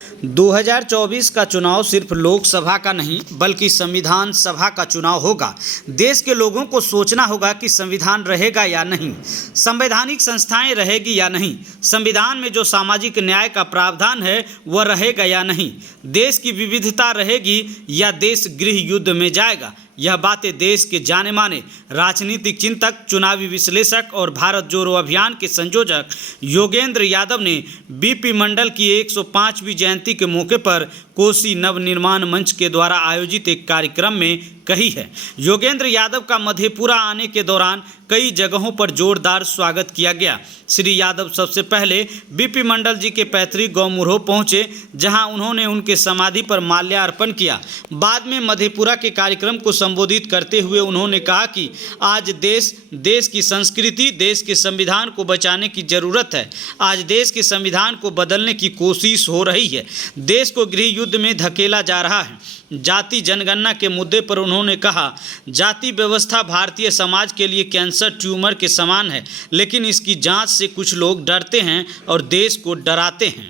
2024 का चुनाव सिर्फ लोकसभा का नहीं बल्कि संविधान सभा का चुनाव होगा। देश के लोगों को सोचना होगा कि संविधान रहेगा या नहीं, संवैधानिक संस्थाएं रहेगी या नहीं, संविधान में जो सामाजिक न्याय का प्रावधान है वह रहेगा या नहीं, देश की विविधता रहेगी या देश गृह युद्ध में जाएगा। यह बातें देश के जाने माने राजनीतिक चिंतक, चुनावी विश्लेषक और भारत जोड़ो अभियान के संयोजक योगेंद्र यादव ने बीपी मंडल की 105वीं जयंती के मौके पर कोसी नवनिर्माण मंच के द्वारा आयोजित एक कार्यक्रम में कही है। योगेंद्र यादव का मधेपुरा आने के दौरान कई जगहों पर जोरदार स्वागत किया गया। श्री यादव सबसे पहले बीपी मंडल जी के पैतृक गांव मुरहो पहुंचे, जहां उन्होंने उनके समाधि पर माल्यार्पण किया। बाद में मधेपुरा के कार्यक्रम को संबोधित करते हुए उन्होंने कहा कि आज देश की संस्कृति, देश के संविधान को बचाने की जरूरत है। आज देश के संविधान को बदलने की कोशिश हो रही है। देश को गृह युद्ध में धकेला जा रहा है। जाति जनगणना के मुद्दे पर उन्होंने कहा, जाति व्यवस्था भारतीय समाज के लिए कैंसर ट्यूमर के समान है, लेकिन इसकी जांच से कुछ लोग डरते हैं और देश को डराते हैं।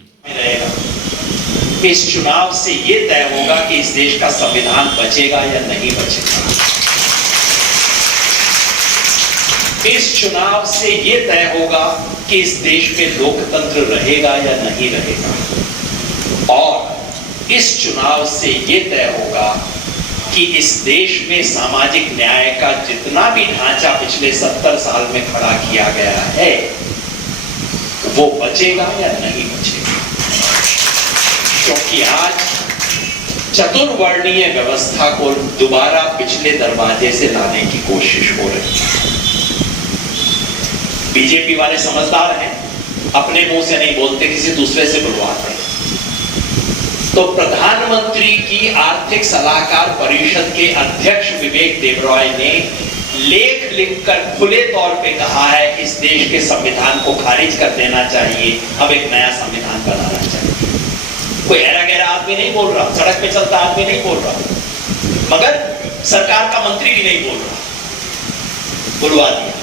इस चुनाव से ये तय होगा कि इस देश का संविधान बचेगा या नहीं बचेगा। इस चुनाव से ये तय होगा कि इस देश में लोकतंत्र रहेगा या नहीं रहेगा। और इस चुनाव से ये तय होगा कि इस देश में सामाजिक न्याय का जितना भी ढांचा पिछले 70 साल में खड़ा किया गया है वो बचेगा या नहीं बचेगा। क्योंकि आज चतुर्वर्णीय व्यवस्था को दोबारा पिछले दरवाजे से लाने की कोशिश हो रही है। बीजेपी वाले समझदार हैं, अपने मुंह से नहीं बोलते, किसी दूसरे से बुलवाते हैं। तो प्रधानमंत्री की आर्थिक सलाहकार परिषद के अध्यक्ष विवेक देबरॉय ने लेख लिखकर खुले तौर पे कहा है इस देश के संविधान को खारिज कर देना चाहिए, अब एक नया संविधान बनाना चाहिए। कोई ऐरा गैरा आदमी नहीं बोल रहा, सड़क पे चलता आदमी नहीं बोल रहा, मगर सरकार का मंत्री भी नहीं बोल रहा, बुलवा दिया,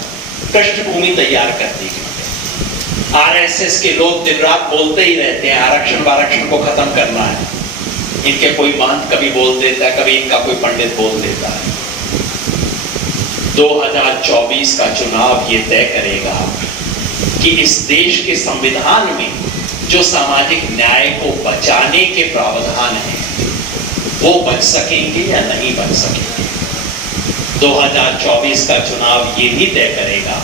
पृष्ठभूमि तैयार कर दी गई। आरएसएस के लोग दिन रात बोलते ही रहते हैं आरक्षण को खत्म करना है। इनके कोई महंत कभी बोल देता है, कभी इनका कोई पंडित बोल देता है। 2024 का चुनाव ये तय करेगा कि इस देश के संविधान में जो सामाजिक न्याय को बचाने के प्रावधान हैं वो बच सकेंगे या नहीं बच सकेंगे। 2024 का चुनाव ये भी तय करेगा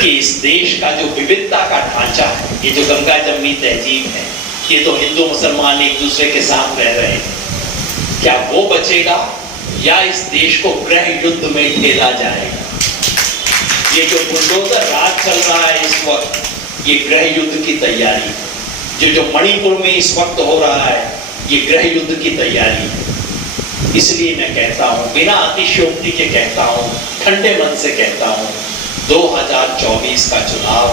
कि इस देश का जो विविधता का ढांचा है, ये जो गंगा जमनी तहजीब है, ये तो हिंदू मुसलमान एक दूसरे के साथ रह रहे हैं, क्या वो बचेगा या इस देश को गृह युद्ध में ठेला जाएगा। ये जो बुलडोजर राज चल रहा है इस वक्त, ये गृह युद्ध की तैयारी। जो मणिपुर में इस वक्त हो रहा है, ये गृह युद्ध की तैयारी। इसलिए मैं कहता हूं, बिना अतिशयोक्ति के कहता हूं, ठंडे मन से कहता हूं, 2024 का चुनाव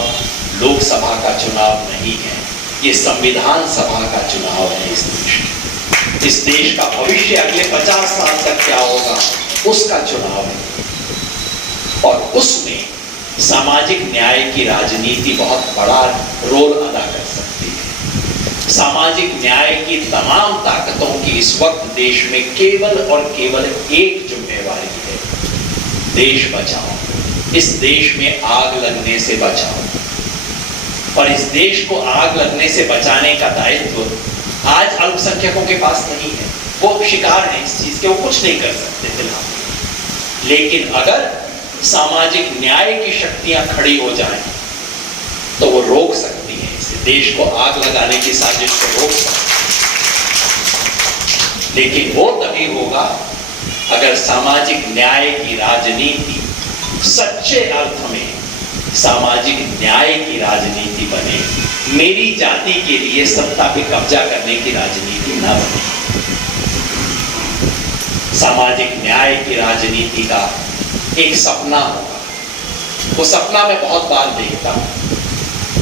लोकसभा का चुनाव नहीं है, ये संविधान सभा का चुनाव है। इस देश का भविष्य अगले 50 साल तक क्या होगा उसका चुनाव है। और उसमें सामाजिक न्याय की राजनीति बहुत बड़ा रोल अदा कर सकती है। सामाजिक न्याय की तमाम ताकतों की इस वक्त देश में केवल और केवल एक जिम्मेवारी है, देश बचाओ। इस देश में आग लगने से बचाओ। और इस देश को आग लगने से बचाने का दायित्व आज अल्पसंख्यकों के पास नहीं है। वो शिकार हैं इस चीज के, वो कुछ नहीं कर सकते फिलहाल। लेकिन अगर सामाजिक न्याय की शक्तियां खड़ी हो जाएं तो वो रोक सकती हैं, इसे देश को आग लगाने की साजिश को रोक सकती है। लेकिन वो तभी होगा अगर सामाजिक न्याय की राजनीति सच्चे अर्थ में सामाजिक न्याय की राजनीति बने, मेरी जाति के लिए सत्ता पे कब्जा करने की राजनीति ना बने। सामाजिक न्याय की राजनीति का एक सपना होगा। वो सपना मैं बहुत बार देखता हूं।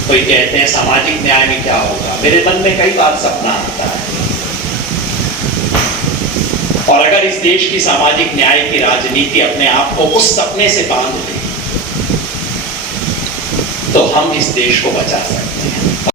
कोई कहते हैं सामाजिक न्याय में क्या होगा, मेरे मन में कई बार सपना आता है। और अगर इस देश की सामाजिक न्याय की राजनीति अपने आप को उस सपने से बांध ले तो हम इस देश को बचा सकते हैं।